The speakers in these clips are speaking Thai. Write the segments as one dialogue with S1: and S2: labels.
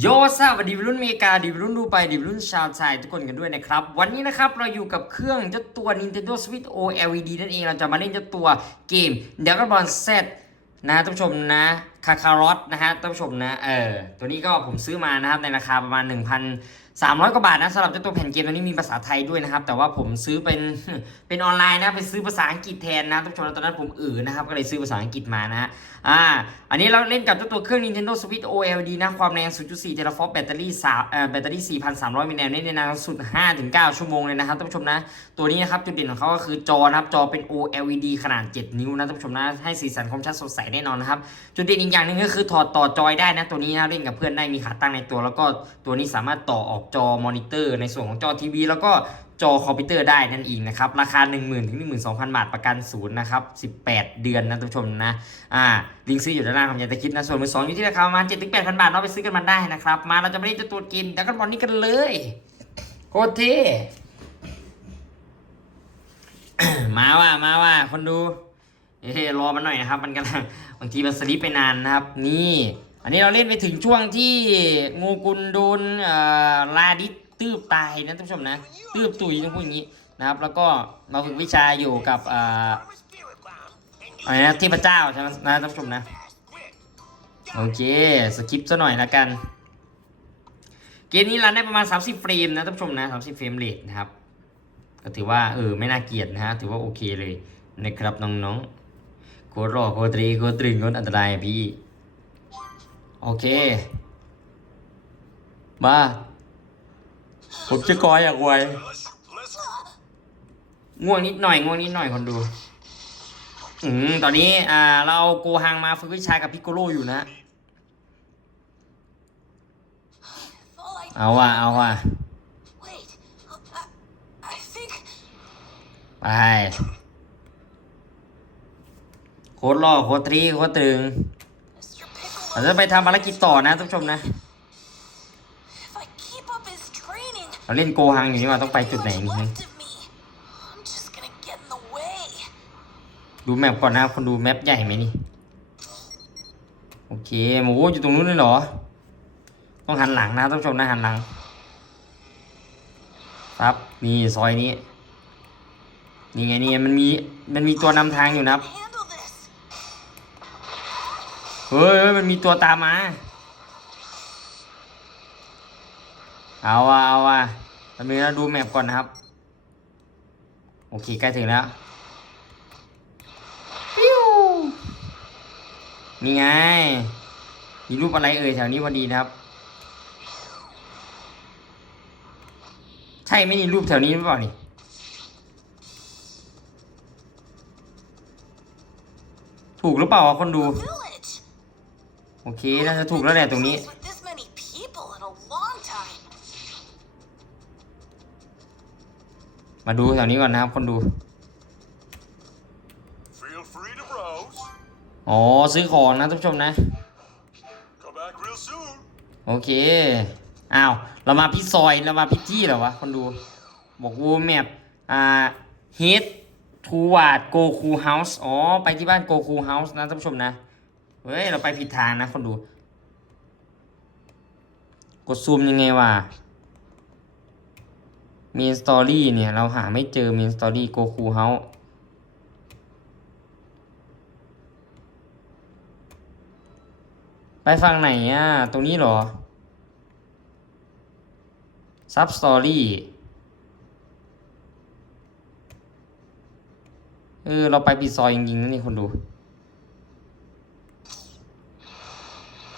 S1: โยซาวัสดีวรุ่นอเมริกาดีวรุ่นดูไปดีวรุ่นชาวไทยทุกคนกันด้วยนะครับ วันนี้นะครับเราอยู่กับเครื่องเจ้าตัว Nintendo Switch OLED นั่นเองเราจะมาเล่นเจ้าตัวเกม Dragon Ball Z นะท่านผู้ชมนะคาคารอตนะฮะท่านผู้ชมนะเออตัวนี้ก็ผมซื้อมานะครับในราคาประมาณ 300 กว่าบาทนะสำหรับเจ้าตัวแผ่นเกมตัวนี้มีภาษาไทยด้วยนะครับ แต่ว่าผมซื้อเป็นเป็นออนไลน์นะไปซื้อภาษาอังกฤษแทนนะท่านผู้ชมตอนนั้นผมอือนะครับก็เลยซื้อภาษาอังกฤษมานะฮะอ่าอันนี้เราเล่นกับเจ้าตัวเครื่อง Nintendo Switch OLED นะความแรง 0.4 เทราฟอร์แบตเตอรี่3เอ่อแบตเตอรี่ 4,300มิลลิแอมป์ในนานสุด 5-9 ชั่วโมงเลยนะครับท่านผู้ชมนะตัวนี้นะครับจุดเด่นของเขาก็คือจอนะครับจอเป็น OLED ขนาด 7 นิ้วนะท่านผู้ชมนะให้สีสันคมชัดสดใสแน่นอนนะครับจุดเด่นอีกอย่างหนึ่งก็คือถอดต่อจอยได้นะตัวนี้นะเล่นกับเพื่อนได้มีขาตั้งในตัว แล้วก็ตัวนี้สามารถต่อออกจอมอนิเตอร์ ในส่วนของจอทีวีแล้วก็จอคอมพิวเตอร์ได้นั่นเองนะครับ ราคา 1 0 0 0 0 ถึง 12,000 บาทประกันศูนย์นะครับ 18 เดือนนะท่านผู้ชมนะอ่าลิงก์ซื้ออยู่ด้านล่างขอยาตะคิดนะ ส่วนมือสองอยู่ที่ราคาประมาณ 7-8,000 บาทเราไปซื้อกันมาได้นะครับ มาเราจะไม่ได้จะตัวกินแต่กันบอลนี้กันเลย โคตรเท่มาว่ามาว่าคนดูเอ้รอมันหน่อยนะครับ มันกำลังบางทีมันสลิปไปนานนะครับ นี่ อันนี้เราเล่นไปถึงช่วงที่งูกุลโดนลาดิสตืบตายนะท่านผู้ชมนะตืบตุยต้องพูดอย่างนี้นะครับ แล้วก็มาฝึกวิชาอยู่กับอะไรนะเทพระเจ้าใช่ไหมนะท่านผู้ชมนะโอเคสกิปซะหน่อยละกันเกมนี้รันได้ประมาณ 30 เฟรมนะท่านผู้ชมนะ 30 เฟรมเรทนะครับก็ถือว่าเออไม่น่าเกลียดนะฮะถือว่าโอเคเลยนะครับน้องๆโคตรรอโคตรรีโคตรตรึงโคตรอันตรายพี่ โอเค มา ผมจะกอยอยากไวง่วงนิดหน่อยง่วงนิดหน่อยคนดู อืมตอนนี้ อ่า เราโกฮังมาฝึกวิชากับพิกโกโลอยู่นะ เอาว่ะเอาว่ะไปโคตรรอโคตรตรีโคตรตึง เรา
S2: Piccolo,
S1: จะไปทำภารกิจต่อนะท่านผู้ชมนะ
S2: if I keep up his training,
S1: เราเล่นโกฮังอยู่นี่ว่าต้องไปจุดไหน
S2: what's
S1: นี่
S2: left of me, I'm just gonna get in the way.
S1: ดูแมปก่อนนะครับคนดูแมปใหญ่ไหมนี่ โอเคโอ้โหอยู่ตรงนู้นเลยเหรอ ต้องหันหลังนะท่านผู้ชมนะหันหลัง ครับนี่ซอยนี้ นี่ไงนี่ไงมันมีมันมีตัวนำทางอยู่นะครับ
S2: Handle this.
S1: เฮ้ยเฮ้ยมันมีตัวตามมา เอาว่ะเอาว่ะตอนนี้เราดูแมปก่อนนะครับ โอเคใกล้ถึงแล้วปิ้วนี่ไง มีรูปอะไรเอ่ยแถวนี้พอดีนะครับ ใช่ไหมนี่รูปแถวนี้หรือเปล่านี่ถูกหรือเปล่าวะคนดู
S2: Village.
S1: โอเคน่าจะถูกแล้วแหละตรงนี้
S2: Place With this many people in a long time.
S1: มาดูแถวนี้ก่อนนะครับคนดู
S3: Feel free to browse.
S1: อ๋อซื้อของนะท่านผู้ชมนะ
S3: Come back real soon.
S1: โอเค อ้าว เรามาพิซซอย เรามาพิจี้เหรอวะ คนดู บอกวูแมปอ่า head toward Goku House อ๋อ ไปที่บ้าน Goku House นะท่านผู้ชมนะ เฮ้ย เราไปผิดทางนะคนดู กดซูมยังไงวะ main story เนี่ย เราหาไม่เจอ main story Goku House ไปฝั่งไหนอะ ตรงนี้หรอ ซับสตอรี่ เออ เราไปปีซอยจริงๆนะนี่คนดู โอเค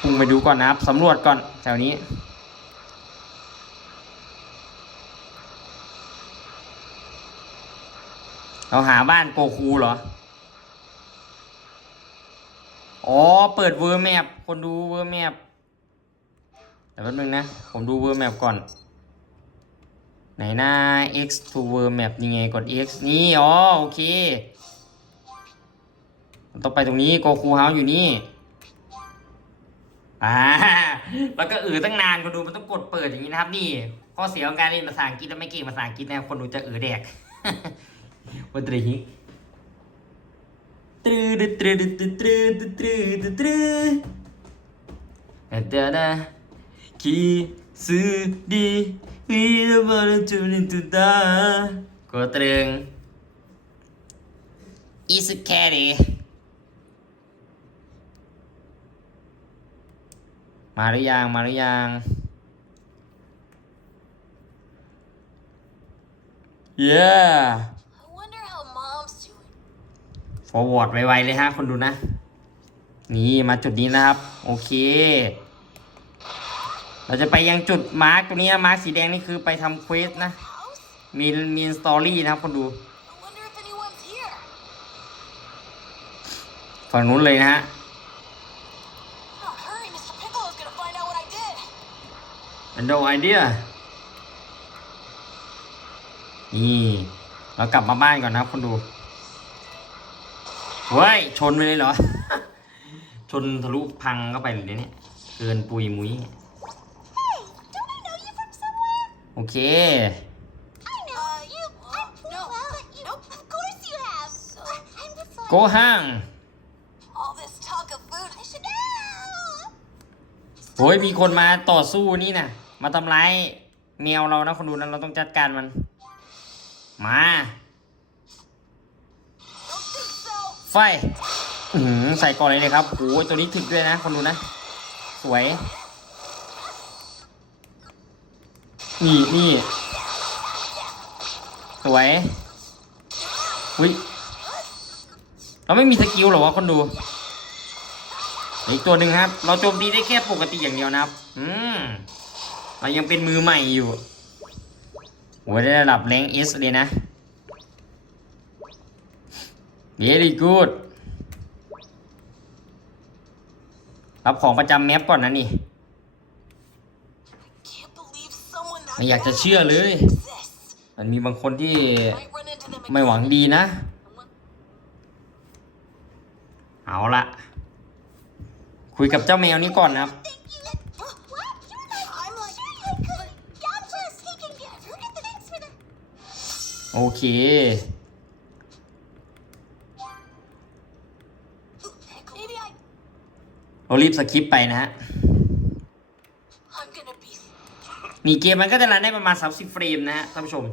S1: พุ่งไปดูก่อนนะครับสำรวจก่อนแถวนี้ เราหาบ้านโกคูเหรอ อ๋อ เปิดเวอร์แมปคนดูเวอร์แมปแต่แป๊บนึงนะ ผมดูเวอร์แมปก่อน ไหนหน้า x to เวอร์แมปยังไงกด x นี่ อ๋อ โอเค ต้องไปตรงนี้โกคูเฮาอยู่นี่อ่าแล้วก็อือตั้งนานคนดูมันต้องกดเปิดอย่างนี้นะครับ นี่ข้อเสียของการเรียนภาษาอังกฤษแล้วไม่เก่งภาษาอังกฤษนะคนดูจะอือแดกวันตรีฮิตรึดตรึดตรึดตรึดตรึดตรึดเดี๋ยวนะคีสือดีวีรบาลจุนิตุตาก็ตรึงอีสแคดี มาหรือยัง มาหรือยัง yeah
S2: I wonder how mom's doing.
S1: forward ไวๆเลยฮะคนดูนะ นี่มาจุดนี้นะครับ โอเค เราจะไปยังจุดมาร์กตรงนี้นะมาร์กสีแดงนี่คือไปทำเควสนะ
S2: House?
S1: มีมีสตอรี่นะครับคนดู
S2: I wonder if anyone's here.
S1: ฝั่งนู้นเลยนะฮะ no idea นี่เรากลับมาบ้านก่อนนะครับคนดูเว้ยชนไปเลยเหรอ ชนทะลุพังเข้าไปเลยเนี่ยเกินปุยมุ้ย
S2: Hey, don't I know you from somewhere?
S1: โอเค
S2: I know you. I'm no, you. Nope. Of course you have. So, I'm the fun.
S1: โกห้าง
S2: All this talk of food. I should know.
S1: โอ้ยมีคนมาต่อสู้นี่นะ มาทำร้ายแมวเรานะคนดูนั้นเราต้องจัดการมัน มา ไฟใส่ก่อนเลยเลยครับโอ้ยตัวนี้ถึกด้วยนะ คนดูนะ สวย นี่นี่สวยอุ้ยเราไม่มีสกิลหรอวะคนดูอีกตัวหนึ่งครับ เราโจมตีได้แค่ปกติอย่างเดียวนะครับ อืม เรายังเป็นมือใหม่อยู่โอ้ยได้ระดับแรงเอสเลยนะ very good รับของประจำแมปก่อนนะนี่ไม่อยากจะเชื่อเลย มันมีบางคนที่ไม่หวังดีนะ เอาละคุยกับเจ้าแมวนี้ก่อนนะครับ โอเค
S2: Maybe I.
S1: เรารีบสคิปไปนะฮะ
S2: I'm gonna be.
S1: นี่เกมมันก็จะรันได้ประมาณ 30 เฟรมนะฮะท่านผู้ชม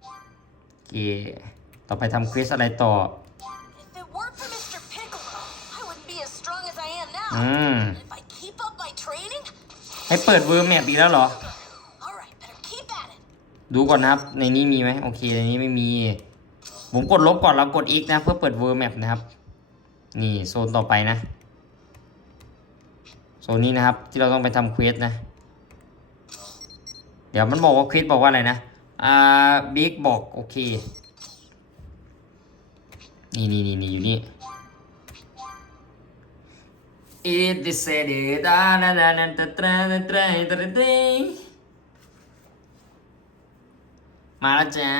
S1: โอเค ต่อไปทำเควสอะไรต่อ
S2: If it weren't for Mr. Piccolo, I wouldn't be as strong as I am now.
S1: อืม
S2: And if I keep up my training,
S1: ให้เปิดเวอร์แมปอีกแล้วเหรอ ดูก่อนนะครับ ในนี้มีไหมโอเค ในนี้ไม่มี ผมกดลบก่อนแล้วกด X นะ เพื่อเปิดเวอร์แมปนะครับ นี่โซนต่อไปนะ โซนนี้นะครับ ที่เราต้องไปทำเควสนะ เดี๋ยวมันบอกว่าเควสบอกว่าอะไรนะ อ่าบิ๊กบอกโอเค นี่นี่นี่นี่อยู่นี่ It is said it มาแล้วจ้า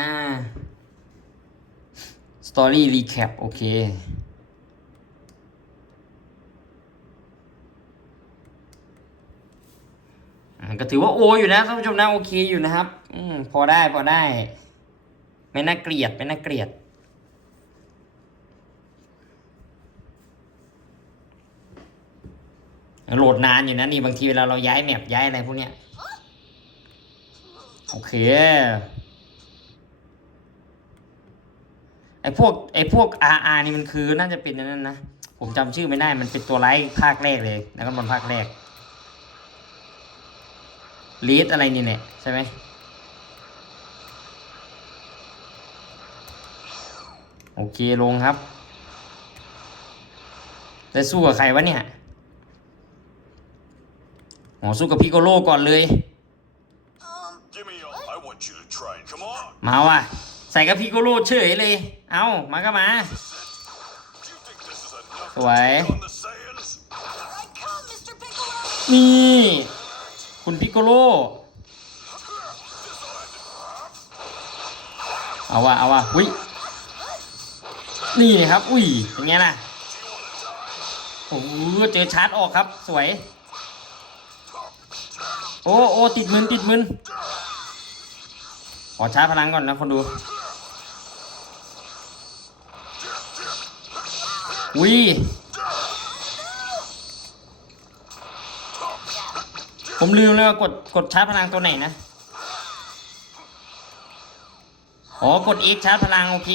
S1: Story Recap โอเค ก็ถือว่าโออยู่นะท่านผู้ชมนะโอเคอยู่นะครับ อืมพอได้พอได้ ไม่น่าเกลียด ไม่น่าเกลียดโหลดนานอยู่นะนี่บางทีเวลาเราย้ายแมปย้ายอะไรพวกเนี้ยโอเค ไอพวกไอพวก RR นี่มันคือน่าจะเป็นอันนั้นนะ ผมจำชื่อไม่ได้มันเป็นตัวไลท์ภาคแรกเลยแล้วก็บนภาคแรกลีดอะไรนี่เนี่ยใช่ไหมโอเคลงครับได้สู้กับใครวะเนี่ยอ๋อสู้กับพิโกโลก่อนเลย
S2: Um,
S3: Give me all. I want you to try it. Come on.
S1: มาว่ะใส่กับพิโกโลเฉยเลย เอามาก็มา
S3: Do you think this is enough?
S1: Why?
S3: On the Saiyans?
S2: here I come, Mr. Piccolo.
S1: นี่ คุณพิโกโล เอาว่ะเอาว่ะอุ้ย นี่ครับ อุ้ย เป็นไงล่ะ โอ้เจอชาร์จออกครับ สวย โอ้โอ้ติดมืนติดมืนขอชาร์จพลังก่อนนะคนดู อุ้ยผมลืมเลยว่ากดกดชาร์จพลังตัวไหนนะอ๋อกด X ชาร์จพลังโอเค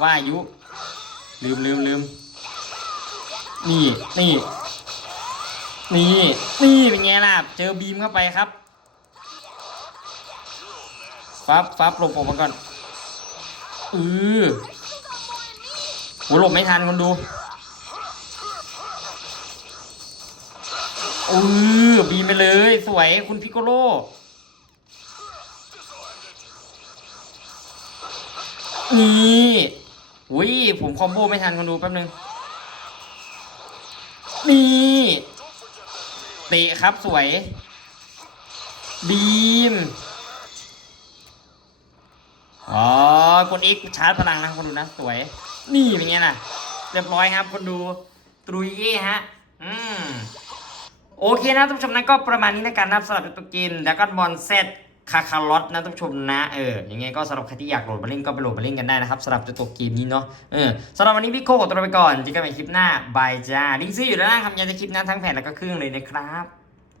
S1: ว่าอายุ ลืมลืมลืมนี่นี่นี่นี่เป็นไงล่ะ เจอบีมเข้าไปครับฟับฟับหลบออกมาก่อนเออ หหลบไม่ทันคนดูเออบีไปเลย สวยคุณพิโกโลนี่อุ้ยผมคอมโบไม่ทันคนดูแป๊บนึง นี่เตะครับสวย บีมอ๋อกด X ชาร์จพลังนะคนดูนะ สวย นี่เป็นไงล่ะ เรียบร้อยครับ คนดูตรุยเย่ฮะ อืม โอเคนะท่านผู้ชมนะก็ประมาณนี้นะการนับสำหรับตัวเกมแล้วก็บอลเซตคาคาร์ลอตนะท่านผู้ชมนะเออยังไงก็สำหรับใครที่อยากโหลดมาเล่นก็ไปโหลดมาเล่นกันได้นะครับสำหรับตัวเกมนี้เนาะเออสำหรับวันนี้พี่โคขอตัวไปก่อนเจอกันใหม่คลิปหน้าบายจ้าลิงก์ซื้ออยู่ด้านล่างครับยังจะคลิปหน้าทั้งแผ่นแล้วก็เครื่องเลยนะครับ